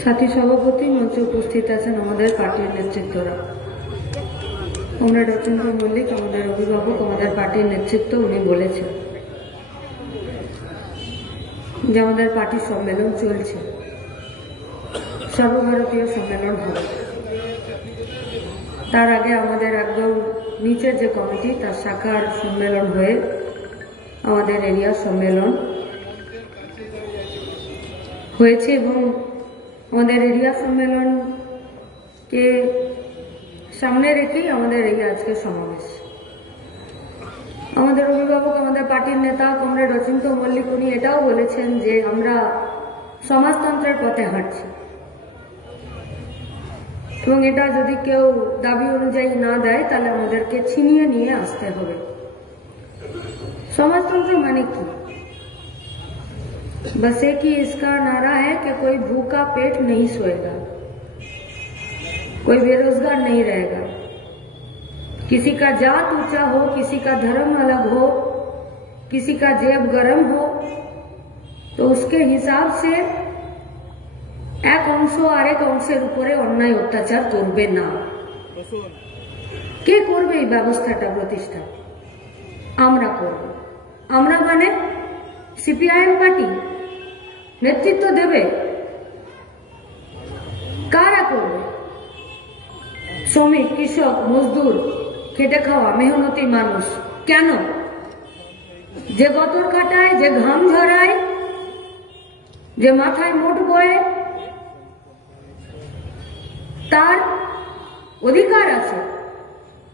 সাথী সভাপতি মঞ্চে উপস্থিত আছেন আমাদের পার্টির নেতৃত্বরা। কমরেড অচিন্ত মল্লিক আমাদের অভিভাবক, আমাদের পার্টির নেতৃত্ব, উনি বলেছেন যে আমাদের পার্টির সম্মেলন চলছে, সর্বভারতীয় সম্মেলন হবে। তার আগে আমাদের একদম নিচের যে কমিটি তার শাখার সম্মেলন হয়ে আমাদের এরিয়া সম্মেলন হয়েছে এবং আমাদের এরিয়া সম্মেলনকে সামনে রেখেই আমাদের এই আজকে সমাবেশ। আমাদের অভিভাবক, আমাদের পার্টির নেতা কমরেড অচিন্ত মল্লিক উনি এটাও বলেছেন যে আমরা সমাজতন্ত্রের পথে হাঁটছি এবং এটা যদি কেউ দাবি অনুযায়ী না দেয় তাহলে আমাদেরকে ছিনিয়ে নিয়ে আসতে হবে। समाजतंत्र माने की बस एक ही इसका नारा है कि कोई भूखा पेट नहीं सोएगा, कोई बेरोजगार नहीं रहेगा, किसी का जात ऊंचा हो, किसी का धर्म अलग हो, किसी का जेब गरम हो, तो उसके हिसाब से एक अंश आरेक अंशेर उपरे अन्याय अत्याचार करबे ना। के करबे এই ব্যবস্থাটা প্রতিষ্ঠা? আমরা করব। আমরা মানে সিপিআইএম পার্টি নেতৃত্ব দেবে? কারা করবে? শ্রমিক, কৃষক, মজদুর, খেটে খাওয়া মেহনতি মানুষ। কেন? যে গতর খাটায়, যে ঘাম ঝরায়, যে মাথায় মোট বয়ে, তার অধিকার আছে।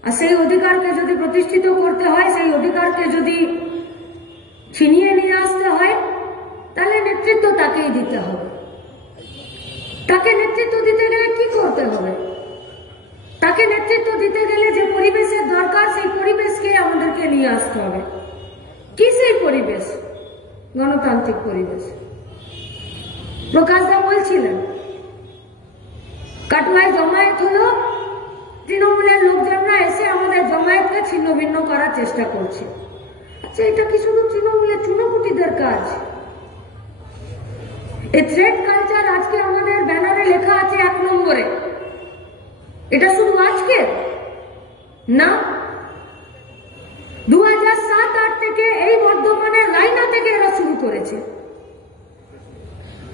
আর সেই অধিকারকে যদি প্রতিষ্ঠিত করতে হয়, সেই অধিকারকে যদি ছিনিয়ে নিয়ে আসতে হয়, তাহলে নেতৃত্ব তাকেই দিতে হবে। তাকে নেতৃত্ব দিতে গেলে কি করতে হবে? তাকে নেতৃত্ব দিতে গেলে যে পরিবেশের দরকার সেই পরিবেশকে আমাদেরকে নিয়ে আসতে হবে। কি সেই পরিবেশ? গণতান্ত্রিক পরিবেশ। প্রকাশদা বলছিলেন কাটোয়ায় জমায়েত হলো, তৃণমূলের লোকজনরা এসে আমাদের জমায়েতকে ছিন্ন ভিন্ন করার চেষ্টা করছে। আচ্ছা, এটা কি শুধু তৃণমূলের চুনোপুটিদের কাজ? এই থ্রেড কালচার আজকে আমাদের ব্যানারে লেখা আছে 1 নম্বরে। এটা শুধু আজকে না, 2007-08 থেকে এই বর্ধমানের রায়না থেকে এরা শুরু করেছে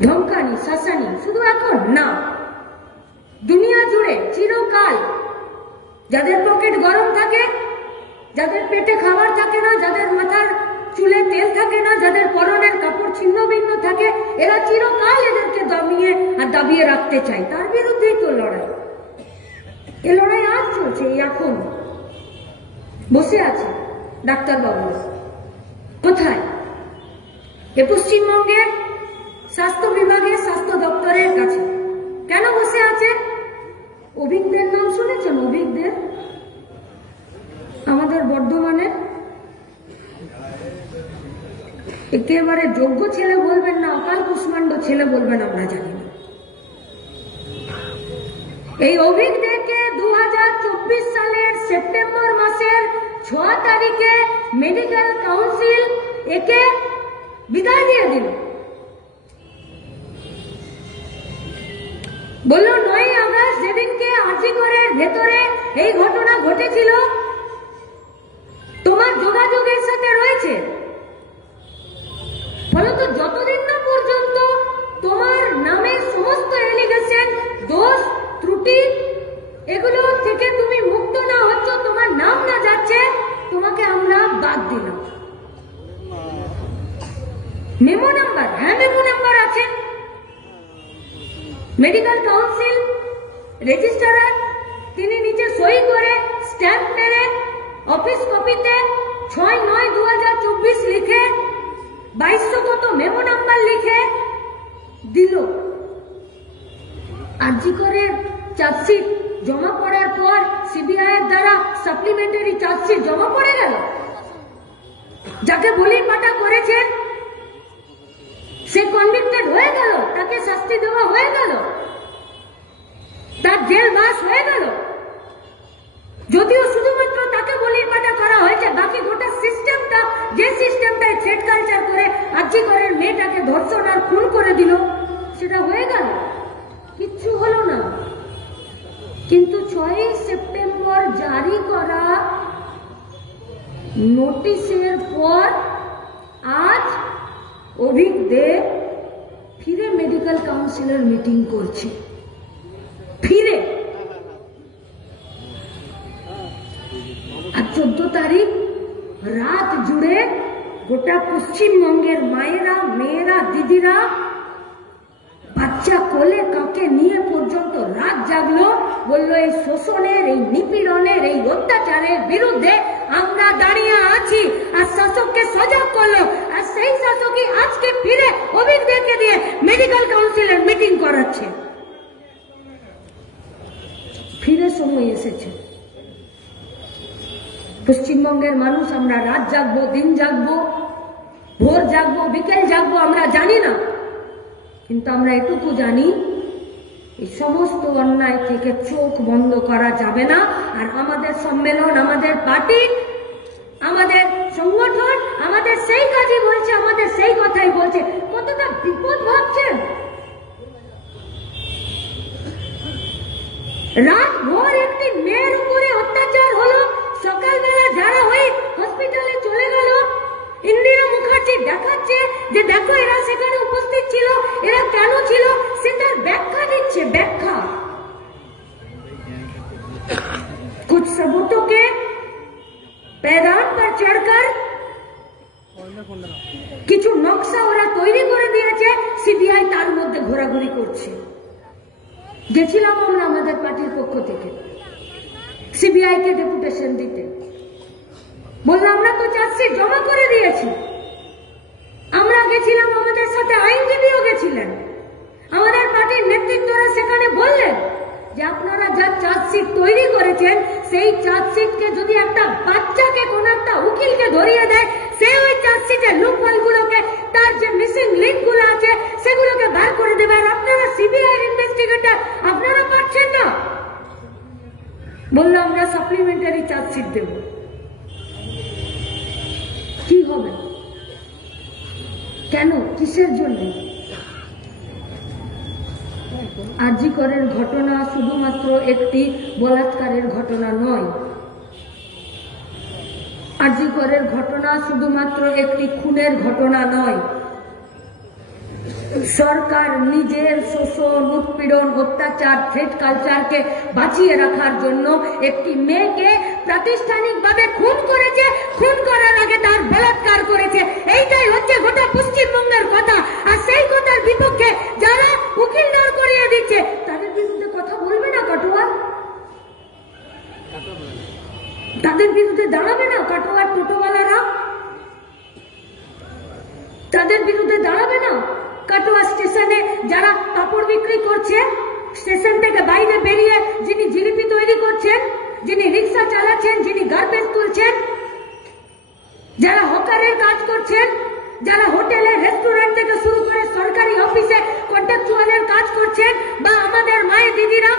ধমকানি, শাসানি। শুধু এখন না, দুনিয়া জুড়ে চিরকাল যাদের পকেট গরম থাকে, যাদের পেটে খাবার থাকে না, যাদের মাথার চুলে তেল থাকে না, যাদের পরনের কাপড় ছিন্ন ভিন্ন থাকে, এরা চিরকাল এদেরকে দমিয়ে আর দাবিয়ে রাখতে চায়। তার বিরুদ্ধেই তো লড়াই। এ লড়াই আজ চলছে, এখন বসে আছে ডাক্তারবাবু কোথায়? এ পশ্চিমবঙ্গের স্বাস্থ্য বিভাগের স্বাস্থ্য দপ্তরের কাছে। কেন বসে আছে? অভিজ্ঞদের নাম শুনেছেন? অভিজ্ঞদের আমাদের বর্ধমানে একেবারে যোগ্য ছেলে বলবেন না, অকাল কুষ্মাণ্ড ছেলে বলবেন, আমরা জানি না। এই অভিজ্ঞদেরকে 2024 সালের সেপ্টেম্বর মাসের 6 তারিখে মেডিকেল কাউন্সিল একে বিদায় দিয়ে দিল। বলল 9 আগস্ট যেদিনকে আজিগরের ভেতরে এই ঘটনা ঘটেছিল, তোমার যোগাযোগের সাথে রয়েছে। ফলত যতদিন না পর্যন্ত তোমার নামে সমস্ত এলিগেশন, দোষ, ত্রুটি এগুলো থেকে তুমি মুক্ত না হচ্ছ, তোমার নাম না যাচ্ছে, তোমাকে আমরা বাদ দিলাম। Memo number? হ্যাঁ, মেমো নাম্বার আছে। মেডিকেল কাউন্সিল রেজিস্ট্রার তিনি নিচে সই করে স্ট্যাম্প মেরে অফিস কপিতে 6/9/2024 লিখে 2200 কত মেমো নাম্বার লিখে দিল। আরজি করে চার্জশিট জমা পড়ার পর সিবিআই এর দ্বারা সাপ্লিমেন্টারি চার্জশিট জমা পড়ে গেল। যাকে বলি পাটা করেছেন সে কনভিক্টেড হয়ে গেল, তাকে শাস্তি দেওয়া হয়ে গেল, তার জেল বাস হয়ে গেল। যদিও শুধুমাত্র তাকে বলির পাটা করা হয়েছে, বাকি গোটা সিস্টেমটা, যে সিস্টেমটায় থ্রেড কালচার করে আরজি করের মেয়েটাকে ধর্ষণ আর খুন করে দিল, সেটা হয়ে 6 সেপ্টেম্বর জারি করা নোটিশের পর আজ অভিক দে ফিরে মেডিকেল কাউন্সিলের মিটিং করছে, ফিরে। আর 14 তারিখ রাত জুড়ে গোটা পশ্চিমবঙ্গের মায়েরা, মেয়েরা, দিদিরা বাচ্চা কোলে কাকে নিয়ে পর্যন্ত রাত জাগলো, বললো এই শোষণের, এই নিপীড়নের, এই অত্যাচারের বিরুদ্ধে আমরা দাঁড়িয়ে আছি। আর শাসককে সজাগ করলো, আর সেই শাসকই আজকে ফিরে অভিজ্ঞকে দিয়ে মেডিকেল কাউন্সিলের মিটিং করাচ্ছে। ফিরে সময় এসেছে। পশ্চিমবঙ্গের মানুষ আমরা রাত জাগবো, দিন জাগবো, ভোর জাগবো, বিকেল জাগবো আমরা জানি না, কিন্তু আমরা এটুকু জানি এই সমস্ত অন্যায় থেকে চোখ বন্ধ করা যাবে না। আর আমাদের সম্মেলন, আমাদের পার্টি, আমাদের সংগঠন আমাদের সেই কাজই বলছে, আমাদের সেই কথাই বলছে। কতটা বিপদ ভাবছেন? রাত ভোর একটি মেয়ের উপরে অত্যাচার হলো, সকালবেলা যারা হয়ে হসপিটালে চলে গেল, ইন্দিরা মুখার্জি দেখাচ্ছে যে দেখো এরা সেখানে উপস্থিত ছিল, এরা কেন ছিল, সে তার ব্যাখ্যা দিচ্ছে, ব্যাখ্যা। कुछ सबूतों के पैदान पर चढ़कर কিছু নকশা ওরা তৈরি করে দিয়েছে, সিবিআই তার মধ্যে ঘোরাঘুরি করছে। গেছিলাম আমরা আমাদের পার্টির পক্ষ থেকে সিবিআই কে ডেপুটেশন দিতে, বললাম আমরা তো চার্জশিট জমা করে দিয়েছি। আমরা গেছিলাম, আমাদের সাথে আইনজীবীও গেছিলেন। আমাদের পার্টির নেতৃত্বরা সেখানে বললেন যে আপনারা যা চার্জশিট তৈরি করেছেন, সেই চার্জশিটকে যদি একটা বাচ্চাকে, কোন একটা উকিলকে ধরিয়ে দেয়, সে ওই চার্জশিটের লুপহোলগুলোকে, তার যে মিসিং লিঙ্কগুলো আছে সেগুলোকে বার করে দেবে। আর আপনারা সিবিআই ইনভেস্টিগেটর, আপনারা পারছেন না। বললো আমরা সাপ্লিমেন্টারি চার্জশিট দেব। কি হবে? কেন? কিসের জন্য? আরজি করের ঘটনা শুধুমাত্র একটি বলাৎকারের ঘটনা নয়। আরজি করের ঘটনা শুধুমাত্র একটি খুনের ঘটনা নয়। সরকার নিজের শোষণ, উৎপীড়ন, অত্যাচার, থ্রেট কালচারকে বাঁচিয়ে রাখার জন্য একটি মেয়েকে প্রাতিষ্ঠানিকভাবে খুন করেছে, খুন করার আগে তার বলাৎকার করেছে। এইটাই হচ্ছে গোটা পশ্চিমবঙ্গের কথা। আর সেই কথার বিপক্ষে যারা উকিল দাঁড় করিয়ে দিচ্ছে, তাদের বিরুদ্ধে কথা বলবে না কাটোয়া? তাদের বিরুদ্ধে দাঁড়াবে না কাটোয়ার টোটোওয়ালারা? তাদের বিরুদ্ধে দাঁড়াবে না? কাটোয়া স্টেশনে যারা কাপড় বিক্রি করছে, স্টেশন থেকে বাইরে বেরিয়ে যিনি জিলিপি তৈরি করছেন, যিনি রিক্সা চালাচ্ছেন, যিনি গার্বেজ তুলছেন, যারা হকারের কাজ করছেন, যারা হোটেলে, রেস্টুরেন্ট থেকে শুরু করে সরকারি অফিসে কন্ট্রাকচুয়ালের কাজ করছেন, বা আমাদের মায়ের দিদিরা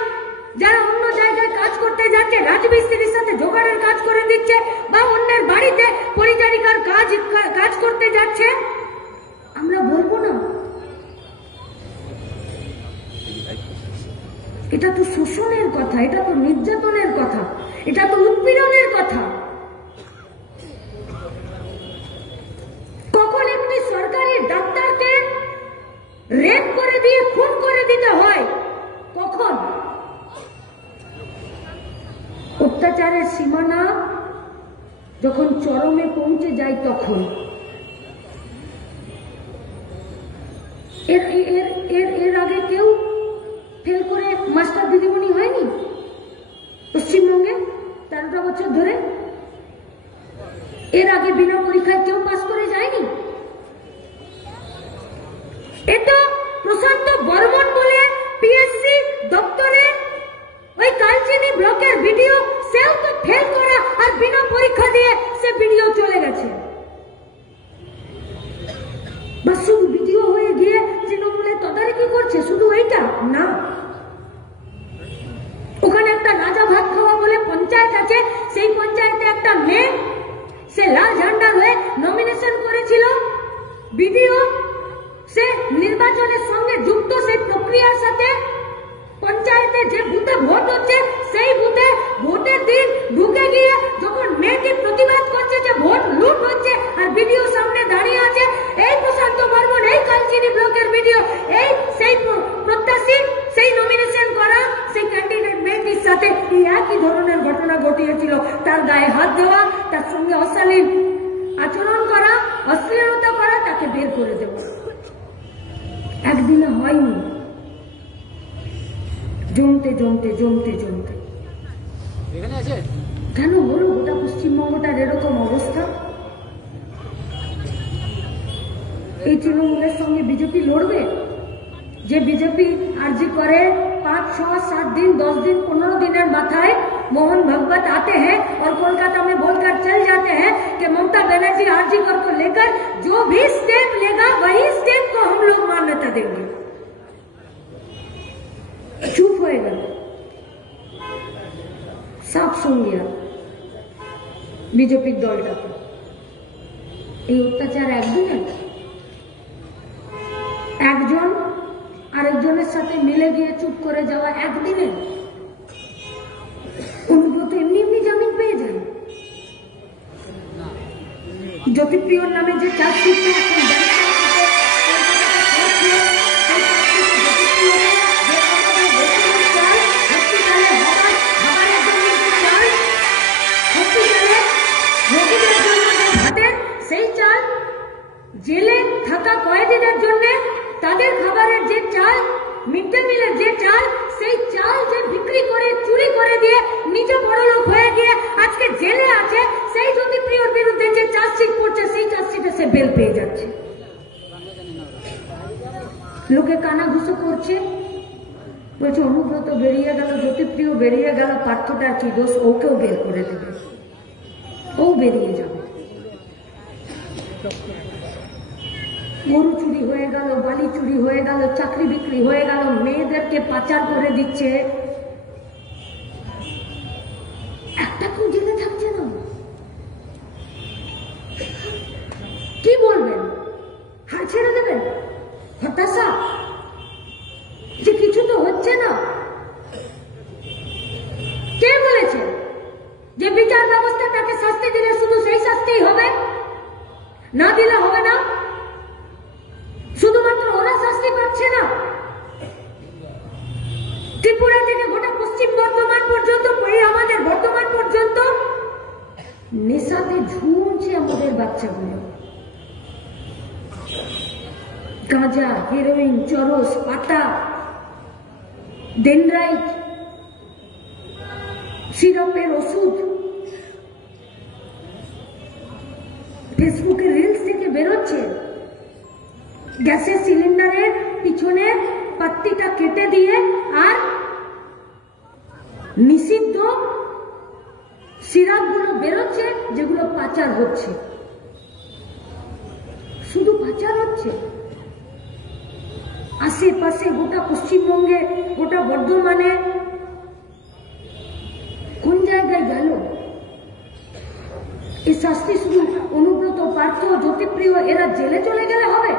যারা অন্য জায়গায় কাজ করতে যাচ্ছে, রাজমিস্ত্রির সাথে জোগাড়ের কাজ করে দিচ্ছে, বা অন্যের বাড়িতে পরিচারিকার কাজ করতে যাচ্ছে, আমরা বলবো না? এটা তো শোষণের কথা, এটা তো নির্যাতনের কথা, এটা তো উৎপীড়নের কথা। কখন একটি সরকারি ডাক্তারকে রেপ করে দিয়ে খুন করে দিতে হয়? কখন? অত্যাচারের সীমানা যখন চরমে পৌঁছে যায় তখন। এর আগে কেউ ফেল করে মাস্টার দিদিমণি হয়নি পশ্চিমবঙ্গে 13টা বছর ধরে? এর আগে বিনা পরীক্ষায় কেউ পাস করে যায়নি? এটা প্রশান্ত বর্মন বলে পিএসসি দপ্তরে ওই কালচিনি ব্লকের ভিডিও, সেও তো ফেল করা আর বিনা পরীক্ষা দিয়ে সে ভিডিও চলে গেছে। বা শুধু ভিডিও হয়ে গিয়ে তৃণমূলে তদারকি করছে, শুধু এইটা না। ওখানে একটা রাজা ভাত খাওয়া বলে পঞ্চায়েত আছে, সেই পঞ্চায়েতে একটা মেয়ে, সে লাল ঝান্ডার হয়ে নমিনেশন করেছিল। বিডিও সে নির্বাচনের সঙ্গে যুক্ত, সেই প্রক্রিয়ার সাথে পঞ্চায়েতে যে বুথে ভোট হচ্ছে সেই বুথে জমতে জমতে জমতে জমতে কেন হলো গোটা পশ্চিমবঙ্গটার এরকম অবস্থা? এই তৃণমূলের সঙ্গে বিজেপি লড়বে? যে বিজেপি आरजी করে 5, 6, 7 दिन, 10 दिन, 15 दिনের মাথায় मोहन भगवत आते हैं और कोलकाता में बोलकर चल जाते हैं कि ममता बनर्जी आरजी कर को लेकर जो भी स्टेप लेगा वही स्टेप को हम लोग मान्यता देंगे। चुप होएगा, साफ सुन लिया बीजेपी দলটাকে। এই অত্যাচার একদিনে একজন আরেকজনের সাথে মিলে গিয়ে চুপ করে যাওয়া একদিনে? অনুব্রত এমনি এমনি জামিন পেয়ে যায়? জ্যোতিপ্রিয়র নামে যে চার্জশিট সেই চাল জেলে থাকা কয়েদিদের জন্য তাদের খাবারের যে চাল, মিড ডে মিলের যে চাল, সেই চাল যে বিক্রি করে চুরি করে দিয়ে নিজে বড়লোক হয়ে গিয়ে আজকে জেলে আছে, সেই জ্যোতিপ্রিয়র বিরুদ্ধে যে চার্জশিট পড়ছে সেই চার্জশিটে সে বেল পেয়ে যাচ্ছে। লোকে কানাঘুষো করছে, বলছে অনুব্রত বেরিয়ে গেল, জ্যোতিপ্রিয় বেরিয়ে গেল, পার্থটার কি দোষ? ওকেও বের করে দেবে, ও বেরিয়ে যাবে। গরু চুরি হয়ে গেল, বালি চুরি হয়ে গেল, চাকরি বিক্রি হয়ে গেল, মেয়েদেরকে পাচার করে দিচ্ছে, একটা কেউ জেলে থাকছে না। কি বলবেন? হাল ছেড়ে দেবেন? হতাশা যে কিছু তো হচ্ছে না। কে বলেছে যে বিচার ব্যবস্থা তাকে শাস্তি দিলে শুধু সেই শাস্তিই হবে, না দিলে হবে না? শুধুমাত্র ওরা শাস্তি পাচ্ছে না, ত্রিপুরা থেকে গোটা পশ্চিম বর্ধমান পর্যন্ত, আমাদের বর্ধমান পর্যন্ত নেশাতে ঝুমছে আমাদের বাচ্চাগুলো। গাঁজা, হেরোইন, চরস, পাতা, ডেনড্রাইট, সিরাপের ওষুধ, ফেসবুকে রিলস থেকে বেরোচ্ছে, গ্যাসের সিলিন্ডারের পিছনে পাত্তিটা কেটে দিয়ে আর নিষিদ্ধ সিরাপগুলো বেরোচ্ছে যেগুলো পাচার হচ্ছে। শুধু পাচার হচ্ছে, আশেপাশে গোটা পশ্চিমবঙ্গে, গোটা বর্ধমানে কোন জায়গায় গেল? এই শাস্তি শুধু অনুব্রত, পার্থ, জ্যোতিপ্রিয় এরা জেলে চলে গেলে হবে?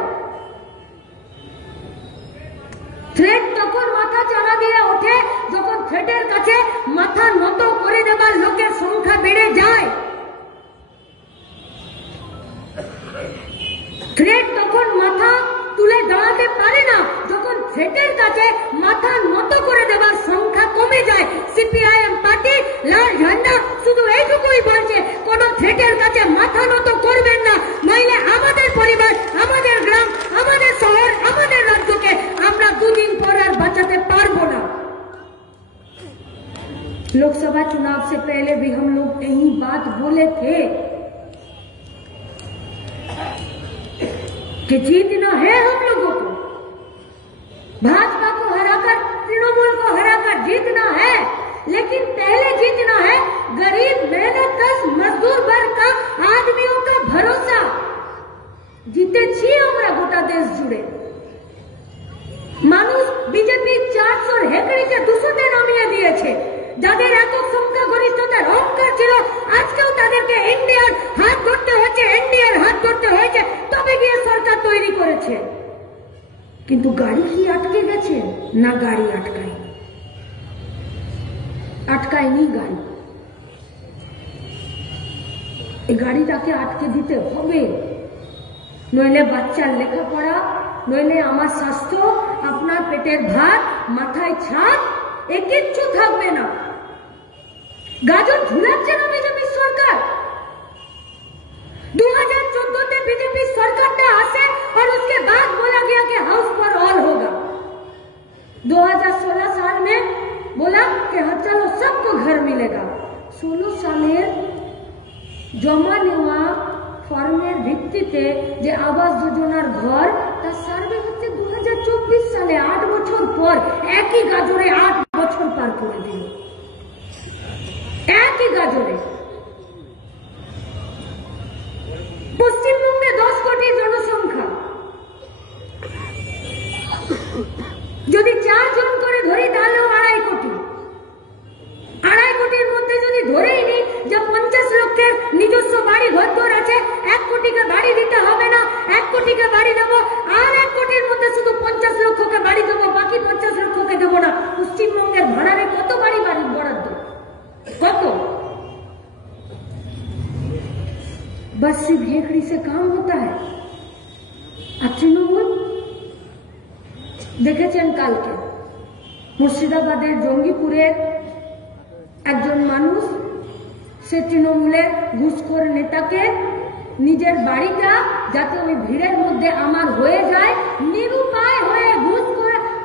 থ্রেট তখন মাথা চাড়া দিয়ে ওঠে যখন থ্রেটের কাছে মাথা নত করে দেবার লোকের সংখ্যা বেড়ে যায়। থ্রেট তখন মাথা তুলে দাঁড়াতে পারে না যখন থ্রেটের কাছে মাথা নত করে দেবার সংখ্যা কমে যায়। সিপিআইএম পার্টি লাল ঝান্ডা শুধু এইটুকুই বলছে, কোন থ্রেটের কাছে মাথা নত করবেন না, নইলে আমাদের পরিবার, আমাদের গ্রাম, আমাদের শহর, আমাদের রাজ্যকে আমরা দুদিন পর আর বাঁচাতে পারবো না। लोकसभा चुनाव से पहले भी हम लोग यही बात बोले थे कि जीतना है हम लोगों को, भाजपा को हराकर, तृणमूल को हराकर जीतना है, लेकिन पहले जीतना है गरीब मेहनतकश मजदूर वर्ग का, आदमियों का भरोसा। জিতেছি আমরা গোটা দেশ জুড়ে। মানুষ বিজেপি 400 হেকড়িকে 200-তে নামিয়ে দিয়েছে। যাদের এত সংখ্যা গরিষ্ঠতার অহংকার ছিল, আজকেও তাদেরকে ইন্ডিয়ার হাত ধরতে হয়েছে, এনডিএর হাত ধরতে হয়েছে, তবে গিয়ে সরকার তৈরি করেছে। কিন্তু গাড়ি কি আটকে গেছে? না, গাড়ি আটকায়নি গাড়ি। এই গাড়িটাকে আটকে দিতে হবে, নইলে বাচ্চার লেখাপড়া, নইলে আমার স্বাস্থ্য, আপনার পেটের ভাত, মাথায় ছাদ, এ কিচ্ছু থাকবে না। গাজর ঝুলাচ্ছে না বিজেপি সরকার। 2014 में बीजेपी सरकार ने आसे और उसके बाद बोला गया कि हाउस फॉर ऑल होगा। 2016 साल में बोला कि हाँ चलो सबको घर मिलेगा। 16 সালের জমা নেওয়া ফর্মের ভিত্তিতে যে আবাস যোজনার ঘর তার সার্ভে হচ্ছে 2024 সালে, 8 বছর পর। একই গাজরে 8 বছর পার করে দিল, একই গাজরে। পশ্চিমবঙ্গে 10 কোটি জনসংখ্যা, যদি 4 জন করে ধরি তাহলেও 2.5 কোটি। 2.5 কোটির মধ্যে যদি ধরেই নি যে 50 লক্ষের নিজস্ব বাড়ি ঘর আছে, 1 কোটিকে বাড়ি দিতে হবে না, 1 কোটিকে বাড়ি দেবো, আর 1 কোটির মধ্যে শুধু 50 লক্ষকে বাড়ি দেবো, বাকি 50 লক্ষকে দেবো না। পশ্চিমবঙ্গের ভাড়ারে কত বাড়ি বরাদ্দ, কত? बस सिर्फ हेकड़ी से काम होता है। আর তৃণমূল দেখেছেন কালকে মুর্শিদাবাদের জঙ্গিপুরের একজন মানুষ, সে তৃণমূলের ঘুষখোর নেতাকে নিজের বাড়িটা যাতে ওই ভিড়ের মধ্যে আমার হয়ে যায়, নিরুপায় হয়ে ঘুষ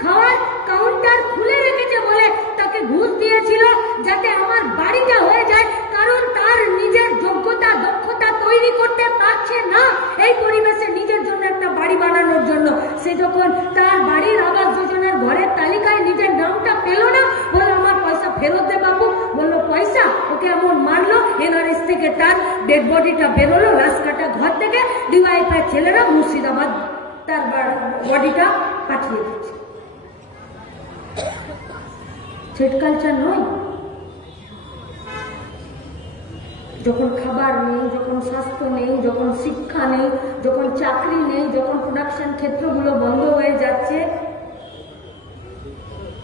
খাওয়ার কাউন্টার খুলে রেখেছে বলে তাকে ঘুষ দিয়েছিল যাতে আমার বাড়িটা হয়ে যায়। কারণ তার নিজের যোগ্যতা দক্ষতা তৈরি করতে পারছে না এই পরিবেশে নিজের জন্য একটা বাড়ি বানানোর জন্য। সে যখন তার বাড়ির আবাস যোজনার ঘরের তালিকায় নিজের নামটা পেল না, বলল আমার পয়সা ফেরত দে বাবু। বললো পয়সা? ওকে এমন মারলো, এনআরএস থেকে তার ডেড বডিটা বেরোলো, লাশ কাটা ঘর থেকে। ডিওয়াইফাই ছেলেরা মুর্শিদাবাদ তার বডিটা পাঠিয়ে দিচ্ছে। থ্রেড কালচার নয়? যখন খাবার নেই, যখন স্বাস্থ্য নেই, যখন শিক্ষা নেই, যখন চাকরি নেই, যখন প্রোডাকশন ক্ষেত্রগুলো বন্ধ হয়ে যাচ্ছে,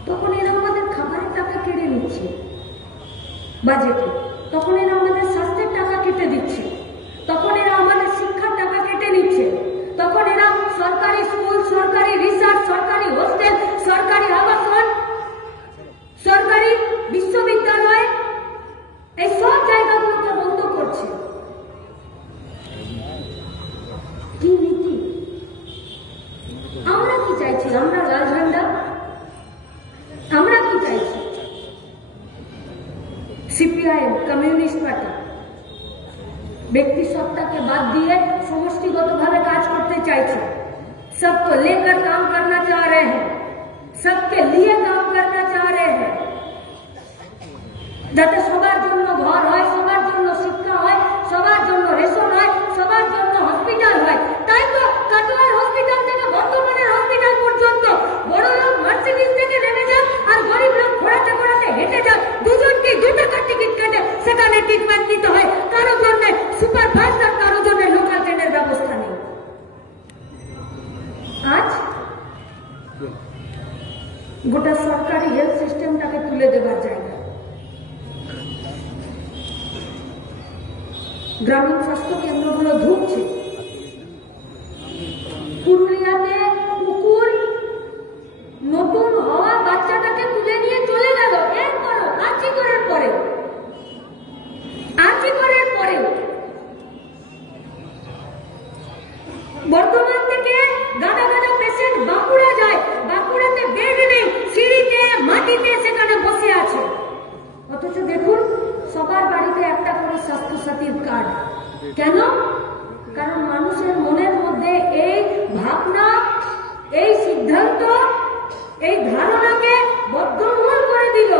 তখন এরা আমাদের খাবারের টাকা কেড়ে নিচ্ছে বাজেটে, তখন এরা আমাদের স্বাস্থ্যের টাকা কেটে দিচ্ছে, তখন এরা আমাদের শিক্ষার টাকা কেটে নিচ্ছে, তখন এরা সরকারি স্কুল, সরকারি রিসার্চ, সরকারি হোস্টেল, সরকারি আবাসন, সরকারি বিশ্ববিদ্যালয়, এই সব জায়গাগুলোকে বন্ধ করছে। কি নীতি? আমরা কি চাইছি? আমরা লাল ঝান্ডা? আমরা কি চাইছি? সিপিআইএম, কমিউনিস্ট পার্টি ব্যক্তি सत्ताকে বাদ দিয়ে সমষ্টিগতভাবে কাজ করতে চাইছে। सबको लेकर काम करना चाह रहे हैं, सबके लिए काम करना चाह रहे हैं, যাতে সবার জন্য ঘর হয়, সবার জন্য শিক্ষা হয়, সবার জন্য রেশন হয়, সবার জন্য হসপিটাল হয়। তাই তো কাটোয়ার হসপিটাল থেকে বর্ধমানের হসপিটাল পর্যন্ত বড় লোক মার্সিডিজ থেকে নেমে যান আর গরিব লোক ঘোরাতে ঘোরাতে হেঁটে যান, দুজনকে 2 টাকার টিকিট কেটে সেখানে ট্রিটমেন্ট নিতে হয়। কারো জন্য সুপার ফাস্ট আর কারো জন্য লোকাল ট্রেনের ব্যবস্থা নেই। আজ গোটা সরকারি হেলথ সিস্টেমটাকে তুলে দেবার জায়গা গ্রামীণ স্বাস্থ্য কেন্দ্রগুলো ঢুকছে। পুরুলিয়াতে কুকুর নতুন হওয়া বাচ্চাটাকে তুলে নিয়ে চলে গেল। এরপরও আর্চিকরের পরেও বর্ধমান থেকে গাদা গাদা পেশেন্ট বাঁকুড়া যায়, বাঁকুড়াতে বেড নেই, সিঁড়িতে মাটিতে সেখানে বসে আছে। অথচ দেখুন সবার বাড়িতে একটা করে স্বাস্থ্য সাথীর কার্ড। কেন? কারণ মানুষের মনের মধ্যে এই ভাবনা, এই সিদ্ধান্ত, এই ধারণাকে বদ্ধমূল করে দিল,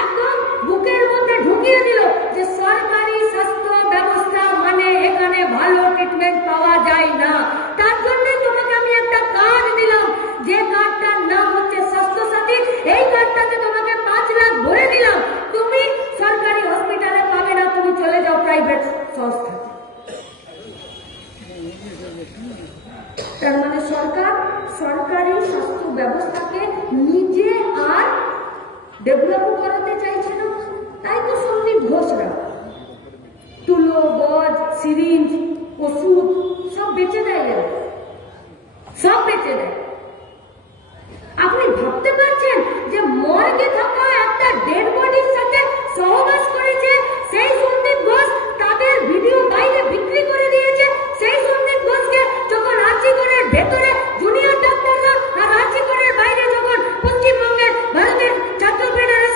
একদম বুকের মধ্যে ঢুকিয়ে দিল যে সরকারি স্বাস্থ্য ব্যবস্থা মানে এখানে ভালো ট্রিটমেন্ট পাওয়া যায় না। তার জন্য তোমাকে আমি একটা কার্ড দিলাম, যে কার্ডটার নাম হচ্ছে স্বাস্থ্য সাথী। এই কার্ডটাতে তোমাকে 5 লাখ ভরে দিলাম, তুমি সরকারি হসপিটালে পাবে না, তুমি চলে যাও প্রাইভেট সংস্থা। তার মানে সরকার সরকারি স্বাস্থ্য ব্যবস্থাকে নিজে আর ডেভেলপ করাতে চাইছে না। তাই তো সন্দীপ ঘোষরা তুলো, গজ, সিরিঞ্জ, ওষুধ সব বেচে দেয়, সব বেচে দেয়। আপনি ভাবতে পারছেন যে মর্গে থাকা একটা ডেড বডির সাথে সহবাস করেছে সেই সন্দীপ ঘোষ, তাদের ভিডিও বাইরে বিক্রি করে দিয়েছে। সেই সন্দীপ ঘোষকে যখন আর্চিকরের ভেতরে জুনিয়র ডাক্তাররা আর আর্চিকরের বাইরে যখন পশ্চিমবঙ্গের ভারতের ছাত্র ফেডারেশন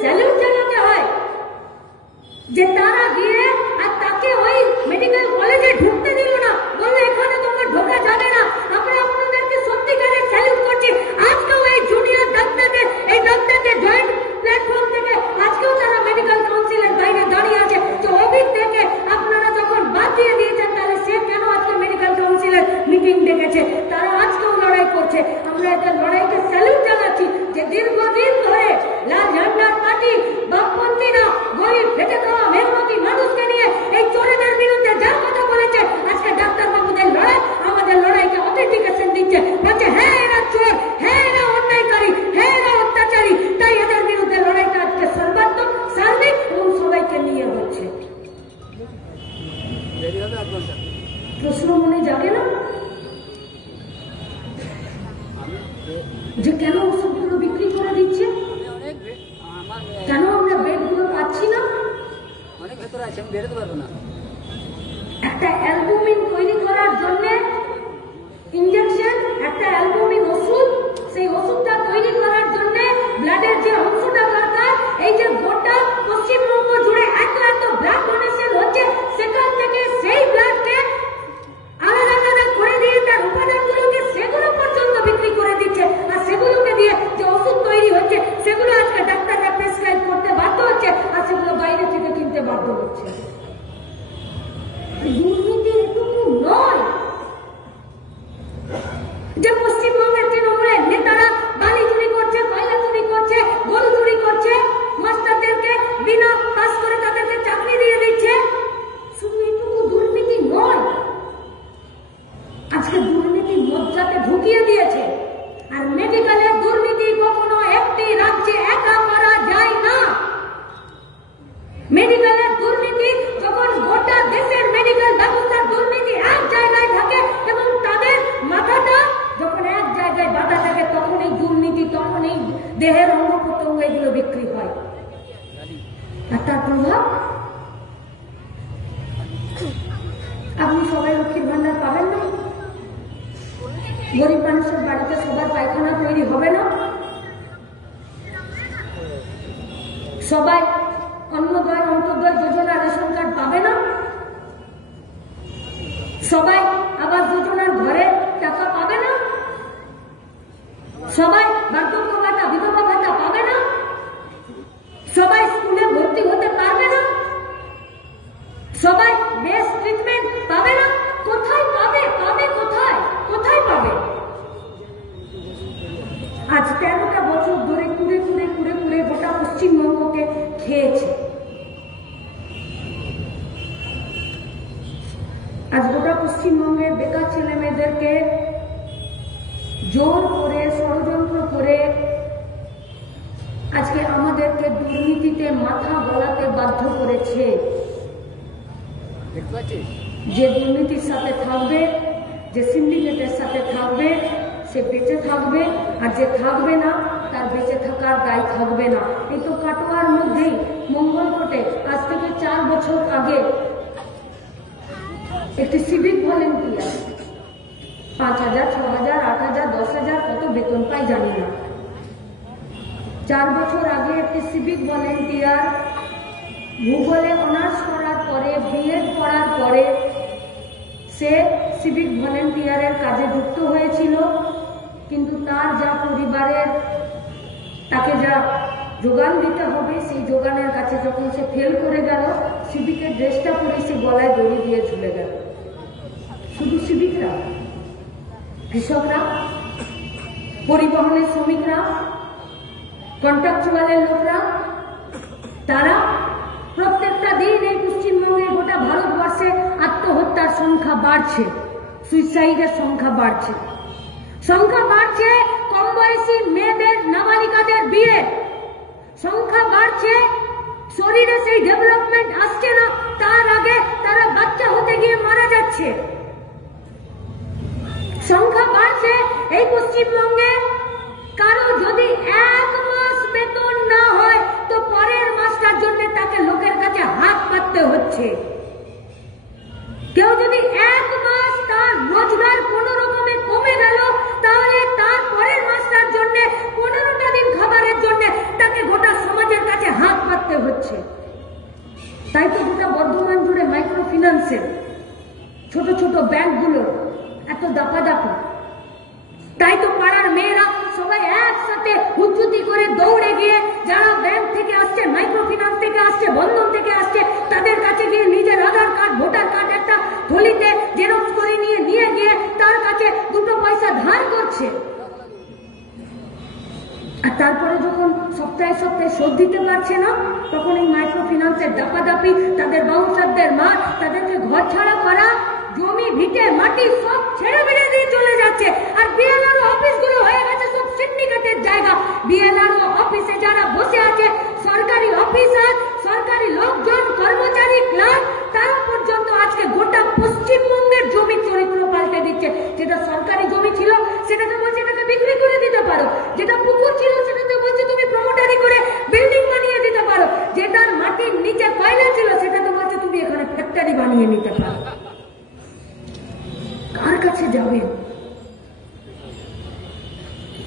স্যালুট জানাতে হয় যে তারা গিয়ে আর তাকে ওই মেডিকেল কলেজে ঢুকতে দিল না, বললো এখানে তোমার ঢোকা যাবে না। আমরা আপনাদেরকে সত্যিকারের স্যালুট করছি। আজকেও এই জুনিয়র ডাক্তারদের, এই ডাক্তারদের জয়েন্ট প্ল্যাটফর্ম থেকে আজকেও তারা মেডিকেল কাউন্সিলের বাইরে দাঁড়িয়ে আছে। তো অভিক থেকে আপনারা যখন বাদ দিয়ে দিয়েছেন, তাহলে সে কেন আজকে মেডিকেল কাউন্সিলের মিটিং ডেকেছে? তারা আজকেও লড়াই করছে। আমরা এদের লড়াইকে স্যালুট জানাচ্ছি যে দীর্ঘদিন ধরে লাল ঝান্ডার পার্টি, বামপন্থীরা গরিব খেটে খাওয়া মেহনতি মানুষকে নিয়ে এই চোরেদের বিরুদ্ধে যা কথা বলেছে, আজকে ডাক্তারবাবুদের লড়াই আমাদের লড়াইকে অথেন্টিকেশন দিচ্ছে। বলছে হ্যাঁ এরা চোর, হ্যাঁ এরা অন্যায়কারী, হ্যাঁ এরা অত্যাচারী, তাই এদের বিরুদ্ধে লড়াইটা আজকে সর্বাত্মক, সার্বিক এবং সবাইকে নিয়ে হচ্ছে। প্রশ্ন মনে জাগে না যে কেন ওষুধগুলো বিক্রি করে দিচ্ছে? কেন আমরা বেডগুলো পাচ্ছি না? একটা অ্যালবুমিন তৈরি করার জন্য ইনজেকশন, একটা অ্যালবুমিন ওষুধ, সেই ওষুধটা তৈরি করার জন্য ব্লাডের যে অংশটা দরকার, এই যে গোটা পশ্চিমবঙ্গ জুড়ে এত এত ব্লাড ডোনেশন হচ্ছে, সেখান থেকে সেই ব্লাডকে আলাদা আলাদা করে দিয়ে তার উপাদানগুলোকে সেগুলো পর্যন্ত বিক্রি করে দিচ্ছে। আর সেগুলোকে দিয়ে যে ওষুধ তৈরি হচ্ছে, সেগুলো আজকে ডাক্তাররা প্রেসক্রাইব করতে বাধ্য হচ্ছে, আর সেগুলো বাইরে থেকে কিনতে বাধ্য হচ্ছে। দুর্নীতি এটুকু নয় যে পশ্চিমবঙ্গের তৃণমূলের নেতারা বালি চুরি করছে, কয়লা চুরি করছে, গরু চুরি করছে, মাস্টারদেরকে বিনা পাস করে তাদেরকে চাকরি দিয়ে দিচ্ছে। শুধু এটুকু দুর্নীতি নয়, আজকে দুর্নীতি মজ্জাতে ঢুকিয়ে দিয়েছে। আর মেডিকেলের দুর্নীতি কখনো একটি রাজ্যে একা করা যায় না। মেডিকেলের দুর্নীতি যখন গোটা দেশের মেডিকেল ব্যবস্থার দুর্নীতি এক জায়গায় থাকে এবং তাদের মাথাটা যখন এক জায়গায় বাঁধা থাকে, তখন এই দুর্নীতি, তখন এই দেহের অঙ্গ প্রত্যঙ্গ এগুলো বিক্রি হয়। আর তার প্রভাব আপনি সবাই লক্ষ্মীর ভান্ডার পাবেন না, গরিব মানুষের বাড়িতে সবার পায়খানা তৈরি হবে না, সবাই অন্নদান অন্তর্দয় যোজনা রেশন কার্ড পাবে না, সবাই আবাস যোজনার ঘরে টাকা পাবে না, সবাই বার্ধক্য ভাতা, বিধবা ভাতা পাবে না, সবাই স্কুলে ভর্তি হতে পারবে না, সবাই বেস্ট ট্রিটমেন্ট পাবে না। কোথায় পাবে? পাবে কোথায়? কোথায় পাবে? আজ 13টা বছর ধরে কুড়ে কুড়ে কুড়ে কুড়ে গোটা পশ্চিমবঙ্গকে খেয়েছে। আজ গোটা পশ্চিমবঙ্গের বেকার ছেলে মেয়েদেরকে জোর করে, ষড়যন্ত্র করে আজকে আমাদেরকে দুর্নীতিতে মাথা গলাতে বাধ্য করেছে। যে দুর্নীতির সাথে থাকবে, যে সিন্ডিকেটের সাথে থাকবে, সে বেঁচে থাকবে, আর যে থাকবে না তার বেঁচে থাকার দায় থাকবে না। এই তো কাটোয়ার মধ্যেই মঙ্গলকোটে আজ থেকে 4 বছর আগে একটি সিভিক ভলেন্টিয়ার 5,000, 6,000, 8,000, 10,000 কত বেতন পায় জানি না। 4 বছর আগে একটি সিভিক ভলেন্টিয়ার ভূগোলে অনার্স করার পরে, বিএড করার পরে সে সিভিক ভলেন্টিয়ারের কাজে যুক্ত হয়েছিল। কিন্তু তার যা পরিবারের তাকে যা যোগান দিতে হবে, সেই যোগানের কাছে যখন সে ফেল করে গেল, সিভিকের ড্রেসটা পরে সে গলায় দড়ি দিয়ে ঝুলে গেল। শুধু সিভিকরা, কৃষকরা, পরিবহনের শ্রমিকরা, কন্ট্রাকচুয়ালের লোকরা, তারা প্রত্যেকটা দিন এই পশ্চিমবঙ্গে, গোটা ভারতবর্ষে আত্মহত্যার সংখ্যা বাড়ছে, সুইসাইডের সংখ্যা বাড়ছে, সংখ্যা বাড়ছে কম বয়সী মেয়েদের, নাবালিকাদের বিয়ে সংখ্যা বাড়ছে। শরীরে সেই ডেভেলপমেন্ট আসছে না, তার আগে তারা বাচ্চা হতে গিয়ে মারা যাচ্ছে। সংখ্যা বাড়ছে এই পশ্চিমবঙ্গে। কারো যদি 1 মাস বেতন না হয়, তো পরের মাসটার জন্য তাকে লোকের কাছে হাত পাততে হচ্ছে। কেউ যদি 1 মাস তার রোজগার কোনো রকমে কমে গেল, তাহলে তার পরের মাসটার জন্য 15টা দিন খাবারের জন্য তাকে গোটা সমাজের কাছে হাত পাততে হচ্ছে। তাই তো গোটা বর্ধমান জুড়ে মাইক্রো ফিন্যান্সের ছোট ছোট ব্যাংকগুলো এত দাপাদাপি। তাই তো পাড়ার মেয়েরা সবাই একসাথে হুজ্জুতি করে দৌড়ে গিয়ে যারা ব্যাংক থেকে আসছে, মাইক্রো ফিন্যান্স থেকে আসছে, বন্ধন থেকে আসছে, তাদের কাছে গিয়ে নিজের আধার কার্ড, ভোটার কার্ড একটা থলিতে জেরক্স করে নিয়ে গিয়ে তার কাছে দুটো পয়সা ধার করছে। আর তারপরে যখন সপ্তাহে সপ্তাহে শোধ দিতে পারছে না, তখন এই মাইক্রো ফিন্যান্সের দাপাদাপি, তাদের বাউন্সারদের মার, তাদেরকে ঘর ছাড়া করা, জমি ভিটে মাটি সব ছেড়ে বেড়ে দিয়ে চলে যাচ্ছে। আর বিএলআরও অফিসগুলো হয়ে গেছে সব সিন্ডিকেটের জায়গা। বিএলআরও অফিসে যারা বসে আছে, সরকারি অফিসার, সরকারি লোকজন, কর্মচারী, ক্লার্ক, তারা পর্যন্ত আজকে গোটা পশ্চিমবঙ্গের জমি চরিত্র পাল্টে দিচ্ছে। যেটা সরকারি জমি ছিল সেটাকে বলছে এটাকে বিক্রি করে দিতে পারো, যেটা পুকুর ছিল সেটাতে বলছে তুমি প্রমোটারি করে বিল্ডিং বানিয়ে দিতে পারো, যেটার মাটির নিচে কয়লা ছিল সেটাতে বলছে তুমি এখানে ফ্যাক্টরি বানিয়ে নিতে পারো। কার কাছে যাবেন?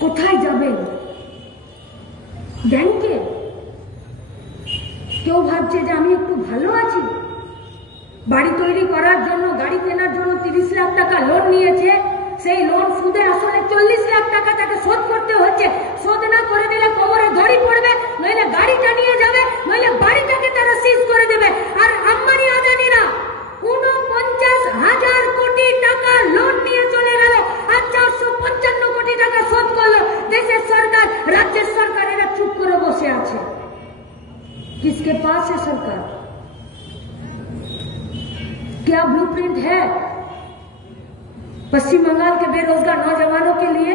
কোথায় যাবেন? ব্যাংকে? কেউ ভাবছে যে আমি একটু ভালো আছি, বাড়ি তৈরি করার জন্য, গাড়ি কেনার জন্য 30 লাখ টাকা লোন নিয়েছে, সেই লোন সুদে আসলে 40 লাখ টাকা তাকে শোধ করতে হচ্ছে। শোধ না করে দিলে কোমরে দড়ি পড়বে, নইলে গাড়িটা নিয়ে যাবে, নইলে বাড়িটাকে তারা সিজ করে দেবে। আর আম্বানি আদানিরা 49,000 কোটি টাকা লোন নিয়ে চলে গেল, আর 455 কোটি টাকা শোধ করলো দেশের সরকার। রাজ্যের সরকার এরা চুপ করে বসে আছে। किसके पास है सरकार? क्या ब्लूप्रिंट है पश्चिम बंगाल के बेरोजगार नौजवानों के लिए?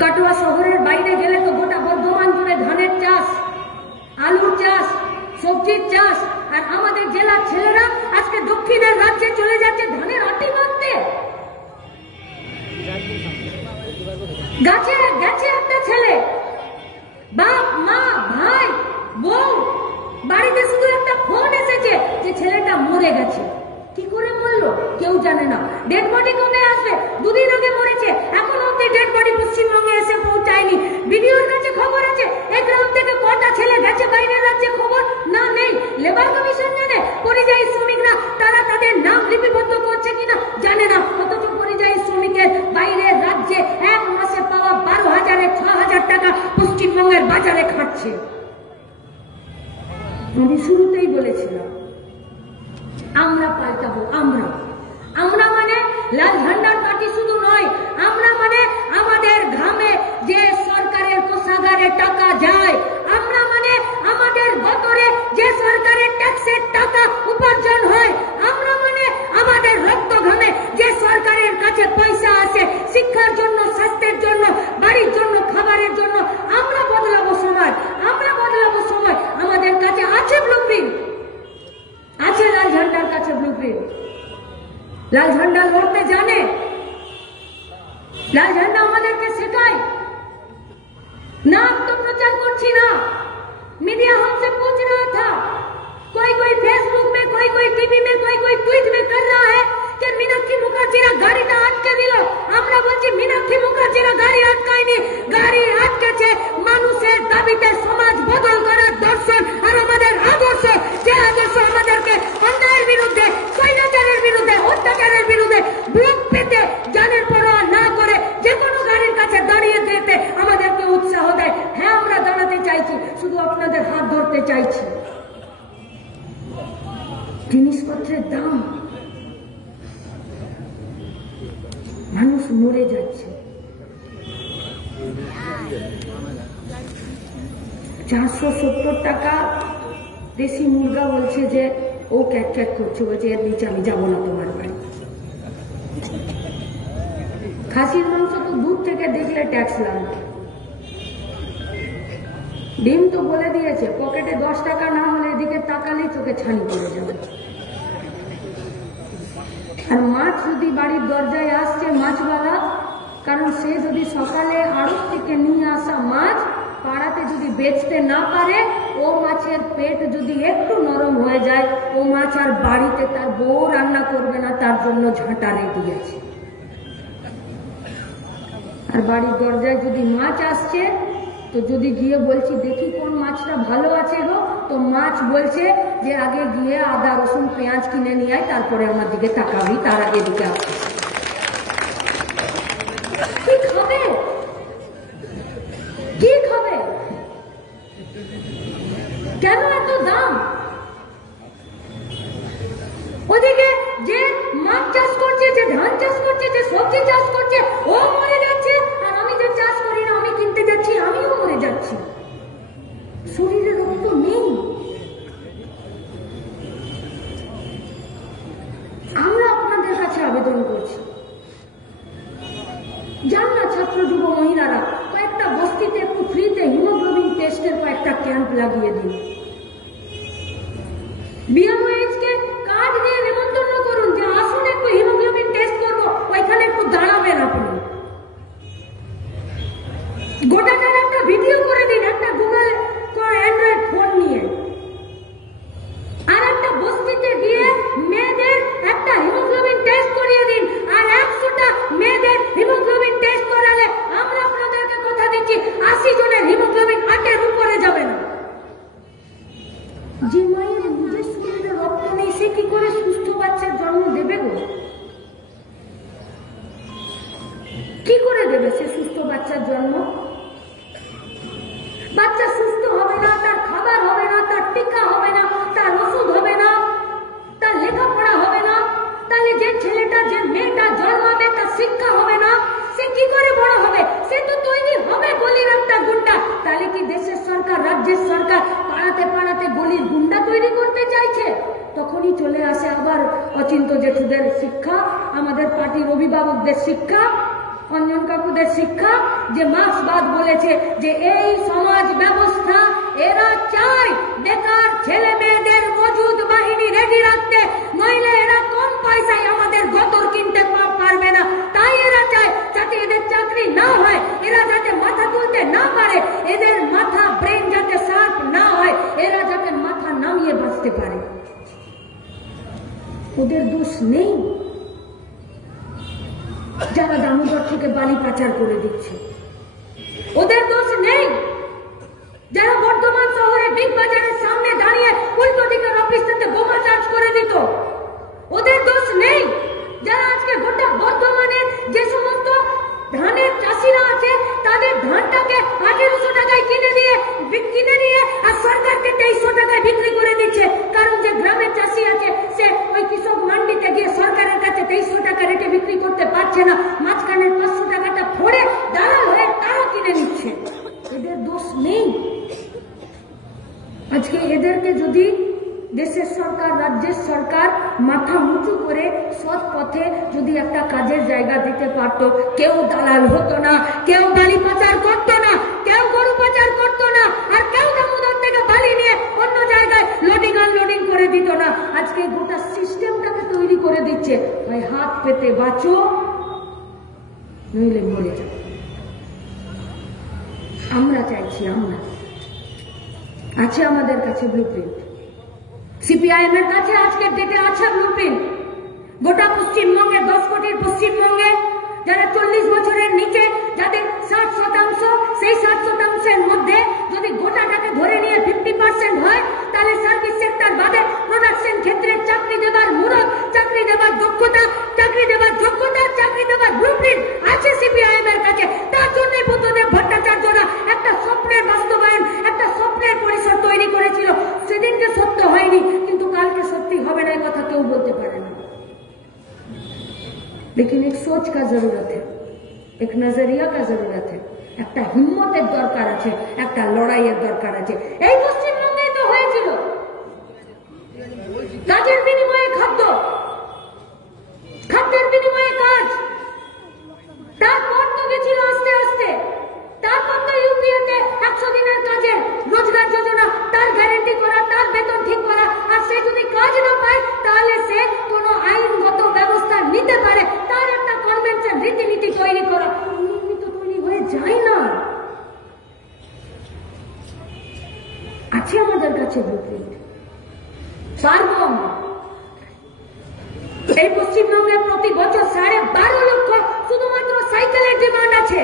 কাটোয়া শহরের বাইরে গেলে তো গোটা বর্ধমান জুড়ে ধানের চাষ, আলুর চাষ, সবজির চাষ। আর আমাদের জেলার ছেলেরা আজকে দক্ষিণের রাজ্যে চলে যাচ্ছে ধানের আটি বাঁধতে। গাছে গেছে একটা ছেলে, বাপ, মা, ভাই, বউ, বাড়িতে শুধু একটা ফোন এসেছে যে ছেলেটা মরে গেছে। কি করে মরলো কেউ জানে না। ডেড বডি কবে আসবে? দুদিন আগে মরেছে, এখন অব্দি ডেড বডি পশ্চিমবঙ্গে এসে পৌঁছায়নি। বিডিওর কাছে খবর আছে এই গ্রাম থেকে কটা ছেলে গেছে বাইরের রাজ্যে, খবর না নেই। লেবার কমিশন জানে, পরিযায়ী শ্রমিকরা তারা তাদের নাম লিপিবদ্ধ করছে কিনা জানে না। অথচ পরিযায়ী শ্রমিকের বাইরের রাজ্যে এক মাসে পাওয়া 12,000 6,000 টাকা পশ্চিমবঙ্গের বাজারে খাচ্ছে। আমি শুরুতেই বলেছিলাম আমরা পাল্টাবো। আমরা মানে লাল ঝান্ডার পার্টি শুধু নয়, আমরা মানে আমাদের ঘামে যে সরকারের কোষাগারে টাকা যায়, আমরা মানে আমাদের গতরে যে সরকারের ট্যাক্সের টাকা উপার্জন হয়, আমরা মানে আমাদের রক্ত ঘামে যে সরকারের কাছে পয়সা আসে শিক্ষার জন্য, স্বাস্থ্যের জন্য, বাড়ির জন্য, খাবারের জন্য। আমরা বদলাবো সমাজ, আমরা বদলাবো সময়। আমাদের কাছে আছে ব্লুপ্রিন্ট, আছে লাল ঝান্ডার কাছে ব্লুপ্রিন্ট। লাল ঝান্ডা লড়তে জানে, লাল ঝান্ডা আমাদেরকে শেখায় না। আত্মপ্রচার করছি না, मीडिया हमसे पूछ रहा था, कोई फेसबुक में, कोई टीवी में, कोई ट्वीट में कर रहा है कि मीनाक्षी मुखार्जीरा गाड़ीটা আটকে দিল। আমরা বলছি मीनाक्षी মুখার্জিরা গাড়ি আটকায়নি, গাড়ি আটকেছে মানুষের দাবিতে সমাজ বদল করার দর্শন আর আমাদের আদর্শ। যে আদর্শ আমাদেরকে অন্যায়ের বিরুদ্ধে, স্বৈরাচারের বিরুদ্ধে, অত্যাচারের বিরুদ্ধে বুক পেতে জানের পরোয়া না করে যে কোনো গাড়ির কাছে দাঁড়িয়ে যেতে আমাদেরকে উৎসাহ দেয়। হ্যাঁ, আমরা দাঁড়াতে চাইছি, শুধু আপনাদের হাত ধরতে চাইছি। জিনিসপত্রের দাম, মানুষ মরে যাচ্ছে। 470 টাকা দেশি মুরগা বলছে যে ও ক্যাট করছে, বলছে এর নিচে আমি যাবো না তোমার বাড়ি। খাসির মাংস তো দূর থেকে দেখলে ট্যাক্স লাগবে। ডিম তো বলে দিয়েছে পকেটে 10 টাকা না হলে এদিকে তাকালেই চোখে ছানি পড়ে যাবে। আর মাছ যদি বাড়ির দরজায় আসছে মাছওয়ালা, কারণ সে যদি সকালে আড়ত থেকে নিয়ে আসা মাছ পাড়াতে যদি বেচতে না পারে, ও মাছের পেট যদি একটু নরম হয়ে যায়, ও মাছ আর বাড়িতে তার বউ রান্না করবে না, তার জন্য ঝাঁটা রেডি আছে। আর বাড়ির দরজায় যদি মাছ আসছে তো যদি গিয়ে বলছি দেখি কোন মাছটা ভালো আছে গো, তো মাছ বলছে যে আগে গিয়ে আদা রসুন পেঁয়াজ কিনে নিয়ে আয়, তারপরে আমার দিকে তাকাবি, তার আগে দিকে আসিস। কি খাবে, কি খাবে? কেন এত দাম? ওদিকে যে মাছ চাষ করছে, যে ধান চাষ করছে, যে সবজি চাষ করছে, ও মরে যাচ্ছে, আর আমি যে চাষ করি না, আমি কিনতে যাচ্ছি, আমিও মরে যাচ্ছি। শরীরে রক্ত নেই। আমরা আপনাদের কাছে আবেদন করছি, যান না ছাত্র যুব মহিলারা, কয়েকটা বস্তিতে একটু ফ্রিতে হিমোগ্লোবিন টেস্টের কয়েকটা ক্যাম্প লাগিয়ে দিন। BMOH কে কার্ড দিয়ে নিমন্ত্রণ করুন যে আসুন একটু হিমোগ্লোবিন টেস্ট করবো, ওইখানে একটু দাঁড়াবেন আপনি। গোটাটার একটা ভিডিও করে দিন, একটা গুগল অ্যান্ড্রয়েড ফোন নিয়ে, আর একটা বস্তিতে গিয়ে মেয়েদের একটা হিমোগ্লোবিন টেস্ট করিয়ে দিন। আর 100টা মেয়েদের হিমোগ্লোবিন টেস্ট করালে আমরা আপনাদেরকে কথা দিচ্ছি 80 জনের হিমোগ্লোবিন 8-এর উপরে যাবে না। যে মায়ের নিজের শরীরে রক্ত নেই, সে কি করে সুস্থ বাচ্চার জন্ম দেবে গো? কি করে দেবে সে সুস্থ বাচ্চার জন্ম? বাচ্চা সুস্থ হবে না, তার খাবার হবে না, তার টিকা হবে না, তার ওষুধ হবে না, তার লেখাপড়া হবে না, তাহলে যে ছেলেটা যে মেয়েটা জন্মাবে তার শিক্ষা হবে না, সে কি করে বড় হবে? সে তো তৈরি হবে গলির একটা গুন্ডা। তাহলে কি দেশের সরকার, রাজ্যের সরকার পাড়াতে পাড়াতে গলির গুন্ডা তৈরি করতে চাইছে? তখনই চলে আসে আবার অচিন্ত জেঠুদের শিক্ষা, আমাদের পার্টির অভিভাবকদের শিক্ষা, অঞ্জন কাকুদের শিক্ষা, যে মার্ক্সবাদ বলেছে যে এই সমাজ ব্যবস্থা এরা চায় বেকার ছেলে মেয়েদের মজুদ বাহিনী রেডি রাখতে, নইলে এরা কম পয়সায় আমাদের গতর কিনতে পারবে না। তাই এরা চায় যাতে এদের চাকরি না হয়, এরা যাতে মাথা তুলতে না পারে, এদের মাথা ব্রেন যাতে শার্প না হয়, এরা যাতে মাথা নামিয়ে বাঁচতে পারে। ওদের দোষ নেই যারা দামোদর থেকে বালি পাচার করে দিচ্ছে, ওদের দোষ নেই যারা বর্ধমান শহরে বিগ বাজারের সামনে দাঁড়িয়ে উল্টো দিকের অফিস থেকে বোমা চার্জ করে দিত, ওদের দোষ নেই যারা আজকে গোটা বর্ধমানের যে সমস্ত ধানের চাষিরা আছে তাদের ধানটাকে 1800 টাকায় কিনে নিয়ে আর সরকারকে 2300 টাকায় বিক্রি করে দিচ্ছে। কারণ যে গ্রামের চাষি আছে সে ওই কৃষক মান্ডিতে গিয়ে সরকারের কাছে 2300 টাকা রেটে বিক্রি করতে পারছে না, মাঝখানের 500 টাকাটা ফোড়ে দালাল হয়ে তারা কিনে নিচ্ছে। এদের দোষ নেই। আজকে এদেরকে যদি দেশের সরকার, রাজ্যের সরকার মাথা উঁচু করে সৎ পথে যদি একটা কাজের জায়গা দিতে পারত, কেউ দালাল হতো না, কেউ বালি পাচার করতো না, কেউ গরু পাচার করতো না, আর কেউ দামোদর থেকে বালি নিয়ে অন্য জায়গায় লোডিং আনলোডিং করে দিত না। আজকে গোটা সিস্টেমটাকে তৈরি করে দিচ্ছে, ভাই হাত পেতে বাঁচো নইলে মরে যাও। আমরা চাইছি, আমরা আছে আমাদের কাছে ব্লুপ্রিন্ট, সিপিআইএম এর কাছে আজকের ডেটে আছে ব্লুপ্রিন্ট। গোটা পশ্চিমবঙ্গে 10 কোটির পশ্চিমবঙ্গে যারা 40 বছরের নিচে, যাদের 60%, সেই 60%-এর মধ্যে যদি গোটাটাকে ধরে নিয়ে 50% হয়, তাহলে সার্ভিস সেক্টর বাদে প্রোডাকশন ক্ষেত্রে চাকরি দেবার মুরত, চাকরি দেবার দক্ষতা, চাকরি দেবার যোগ্যতা, চাকরি দেবার ব্লুপ্রিন্ট আছে সিপিআইএম এর কাছে। তার জন্য বুদ্ধদেব ভট্টাচার্যরা একটা স্বপ্নের বাস্তবায়ন, একটা স্বপ্নের পরিসর তৈরি করেছিল। সেদিনকে সত্য হয়নি, কিন্তু কালকে সত্যি হবে না, এই কথা কেউ বলতে পারে না। लेकिन एक सोच का जरूरत है, एक नजरिया का जरूरत है, একটা হিম্মতের দরকার আছে, একটা লড়াইয়ের দরকার আছে। এই পশ্চিমবঙ্গে তো হয়েছিল কাজের বিনিময়ে খাদ্য, খাদ্যের বিনিময়ে কাজ, তারপর তো গেছিল আস্তে আস্তে, তারপর তো ইউপিএতে 100 দিনের কাজের রোজগার যোজনা, তার গ্যারেন্টি করা, তার বেতন ঠিক করা। আর সে যদি কাজ না পায় তাহলে সে কোনো আইনগত ব্যবস্থা নিতে পারে, তার একটা কনভেনশন রীতিনীতি তৈরি করা। এমনি তো তৈরি হয়ে যায় না। আছে আমাদের কাছে ব্লুপ্রিন্ট, পারবো আমরা। এই পশ্চিমবঙ্গে প্রতি বছর 12.5 লক্ষ শুধুমাত্র সাইকেলের ডিমান্ড আছে।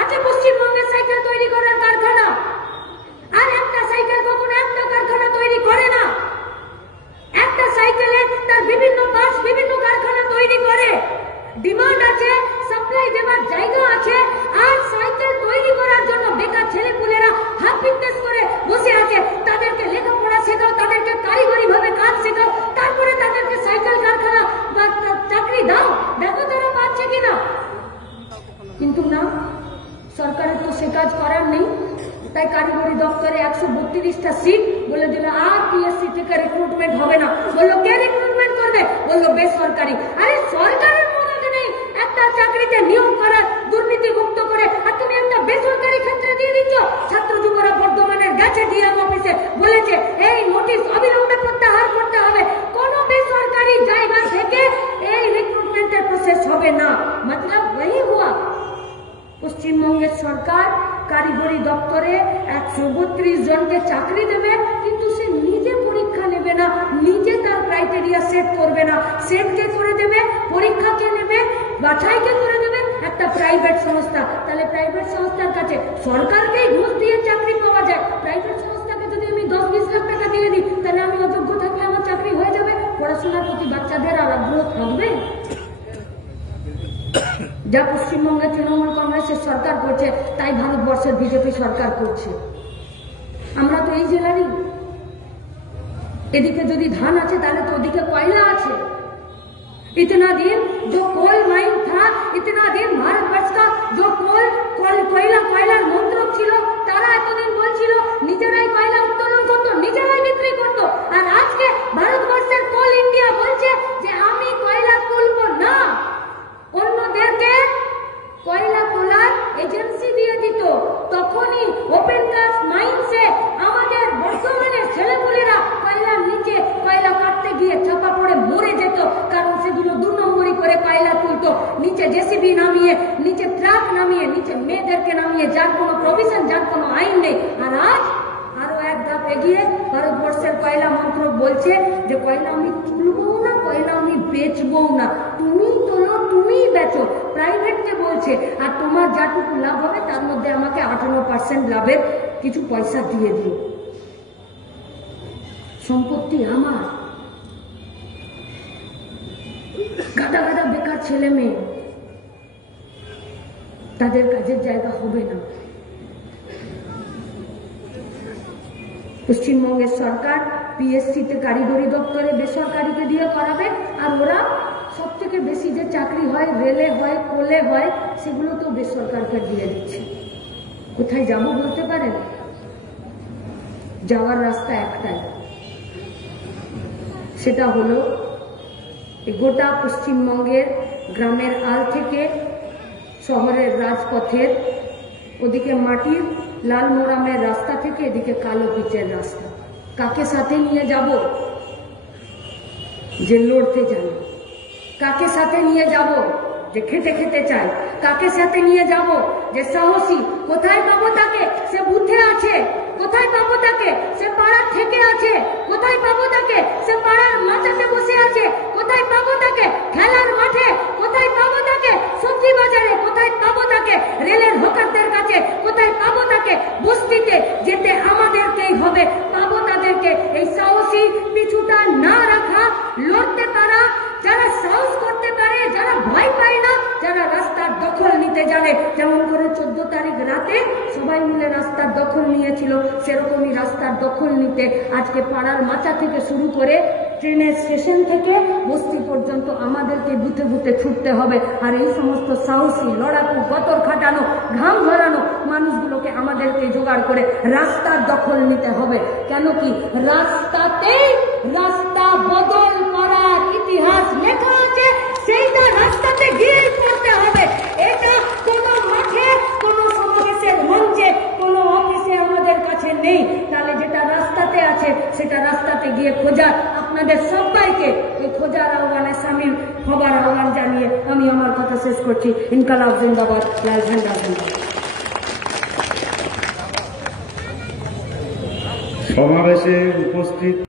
আছে পশ্চিমবঙ্গের সাইকেল তৈরি করার কারখানা, আর একটা সাইকেল কখনো একটা কারখানা তৈরি করে না। একটা সাইকেলের তার বিভিন্ন পার্টস বিভিন্ন কারখানা তৈরি করে। ডিমান্ড আছে, সাপ্লাই দেওয়ার জায়গা আছে, আর সাইকেল তৈরি করার জন্য বেকার ছেলেপুলেরা হাত ফিটনেস করে বসে আছে। তাদেরকে লেখাপড়া শেখাও, তাদেরকে কারিগরি ভাবে কাজ শেখাও, তারপরে তাদেরকে সাইকেল কারখানা বা চাকরি দাও। দেখো তারা পাচ্ছে কিনা। কিন্তু না, সরকারের তো সে কাজ করার নেই। তাই কারিগরি দপ্তরে 132টা সিট বলে দিল আর পিএসসি থেকে রিক্রুটমেন্ট হবে না। বললো কে রিক্রুটমেন্ট করবে? বললো বেসরকারি। আরে সরকারের মনে নেই একটা চাকরিতে নিয়োগ করার, দুর্নীতি মুক্ত করে, আর তুমি একটা বেসরকারি ক্ষেত্রে দিয়ে দিচ্ছ। ছাত্র যুবরা বর্ধমানের গেছে ডিএম অফিসে, বলেছে এই নোটিশ অবিলম্বে প্রত্যাহার করতে হবে। কোন বেসরকারি জায়গা থেকে এই রিক্রুটমেন্টের প্রসেস হবে না। মতলব वही हुआ। পশ্চিমবঙ্গের সরকার কারিগরি দপ্তরে 132 জনকে চাকরি দেবে, কিন্তু সে নিজে পরীক্ষা নেবে না, নিজে তার ক্রাইটেরিয়া সেট করবে না। সেট কে করে দেবে? পরীক্ষা কে নেবে? বাছাই কে করে দেবে? একটা প্রাইভেট সংস্থা। তাহলে প্রাইভেট সংস্থার কাছে সরকারকেই ঘুষ দিয়ে চাকরি পাওয়া যায়। প্রাইভেট সংস্থাকে যদি আমি 10-20 লাখ টাকা দিয়ে দিই, তাহলে আমি অযোগ্য থাকলে আমার চাকরি হয়ে যাবে। পড়াশোনার প্রতি বাচ্চাদের আর আগ্রহ থাকবে? যা পশ্চিমবঙ্গে তৃণমূল কংগ্রেসের সরকার করছে, তাই ভারতবর্ষের বিজেপি সরকার করছে। আমরা তো এই জেলারই। এদিকে যদি ধান আছে, তাহলে তো ওদিকে কয়লা আছে। इतना दिन जो कोल माइन था, इतना दिन भारतवर्ष का जो কয়লার মন্ত্রক ছিল, তারা এতদিন বলছিল নিজেরাই কয়লা উত্তোলন করতো, নিজেরাই বিক্রি করতো। আর আজকে ভারতবর্ষের কোল ইন্ডিয়া বলছে যে আমি কয়লা তুলবো না, অন্যদেরকে কয়লা তোলার এজেন্সি দিয়ে দিত। তখনই ওপেন কাস্ট মাইন্সে আমাদের বর্তমানের ছেলেপুলেরা কয়লার নিচে কয়লা কাটতে গিয়ে চাপা পড়ে মরে যেত, কারণ সেগুলো 2 নম্বরই করে কয়লা তুলতো। নিচে জেসিবি নামিয়ে, নিচে ট্রাক নামিয়ে, নিচে মেয়েদেরকে নামিয়ে, যার কোনো প্রভিশন, যার কোনো আইন নেই। আর আজ আরো এক ধাপ এগিয়ে ভারতবর্ষের কয়লা মন্ত্রক বলছে যে কয়লা আমি তুলবো না, কয়লা আমি বেচবো না, তুমি তোলো, তুমি বেচো। প্রাইভেটকে বলছে, আর তোমার যাটুকু লাভ হবে তার মধ্যে আমাকে 58% লাভের কিছু পয়সা দিয়ে দিও। সম্পত্তি আমার। গাদা গাদা বেকার ছেলে মেয়ে, তাদের কাজের জায়গা হবে না। পশ্চিমবঙ্গের সরকার পিএসসিতে কারিগরি দপ্তরে বেসরকারিকে দিয়ে করাবে, আর ওরা সব থেকে বেশি যে চাকরি হয় রেলে হয়, কোলে হয়, সেগুলো তো বেসরকারকে দিয়ে দিচ্ছে। কোথায় যাব বলতে পারেন? যাওয়ার রাস্তা একটাই, সেটা হলো গোটা পশ্চিমবঙ্গের গ্রামের আল থেকে শহরের রাজপথের ওদিকে মাটির লাল মোরামের রাস্তা থেকে এদিকে কালো পিচের রাস্তা। কাকে সাথে নিয়ে যাব? যে লড়তে জানে। কাকে সাথে নিয়ে যাব? যে খেতে খেতে চায়। কাকে সাথে নিয়ে যাব? যে সাহসী। কোথায় পাবো তাকে? সে বুথে আছে। কোথায় পাবো তাকে? সে পাড়ার থেকে আছে। কোথায় পাবো তাকে? সে পাড়ার মাচাতে বসে আছে। কোথায় পাবো তাকে? খেলার মাঠে। কোথায় পাবো তাকে? সবজি বাজারে। কোথায় পাবো তাকে? রেলের হকারদের কাছে। কোথায় পাবো তাকে? বস্তিতে যেতে আমাদেরকেই হবে। পাবো তাদেরকে। এই সাহসী, পিছুটা না রাখা, লড়তে পারা, যারা সাহস করতে পারে, যারা ভয় পায় না, যারা রাস্তার দখল নিতে জানে। যেমন করে 14 তারিখ রাতে সবাই মিলে রাস্তার দখল নিয়েছিল, সেরকমই রাস্তার দখল নিতে আজকে পাড়ার মাচা থেকে শুরু করে ট্রেনের স্টেশন থেকে বস্তি পর্যন্ত আমাদেরকে বুথে বুথে ছুটতে হবে। আর এই সমস্ত সাহসী, লড়াকু, গতর খাটানো, ঘাম ঝরানো মানুষগুলোকে আমাদেরকে জোগাড় করে রাস্তার দখল নিতে হবে। কেন কি রাস্তাতেই রাস্তা বদল করার ইতিহাস লেখা আছে, সেইটা রাস্তাতে গিয়ে করতে হবে। এটা কোনো মাঠে, কোনো সমাবেশের মঞ্চে, কোনো অফিসে আমাদের কাছে নেই। তাহলে যেটা রাস্তাতে আছে সেটা রাস্তাতে গিয়ে খোঁজার, আপনাদের সবাইকে এই খোঁজার আহ্বানে সামিল হবার আহ্বান জানিয়ে আমি আমার কথা শেষ করছি। ইনকালাব জিন্দাবাদ, লাল ঝান্ডা জিন্দাবাদ। সমাবেশে উপস্থিত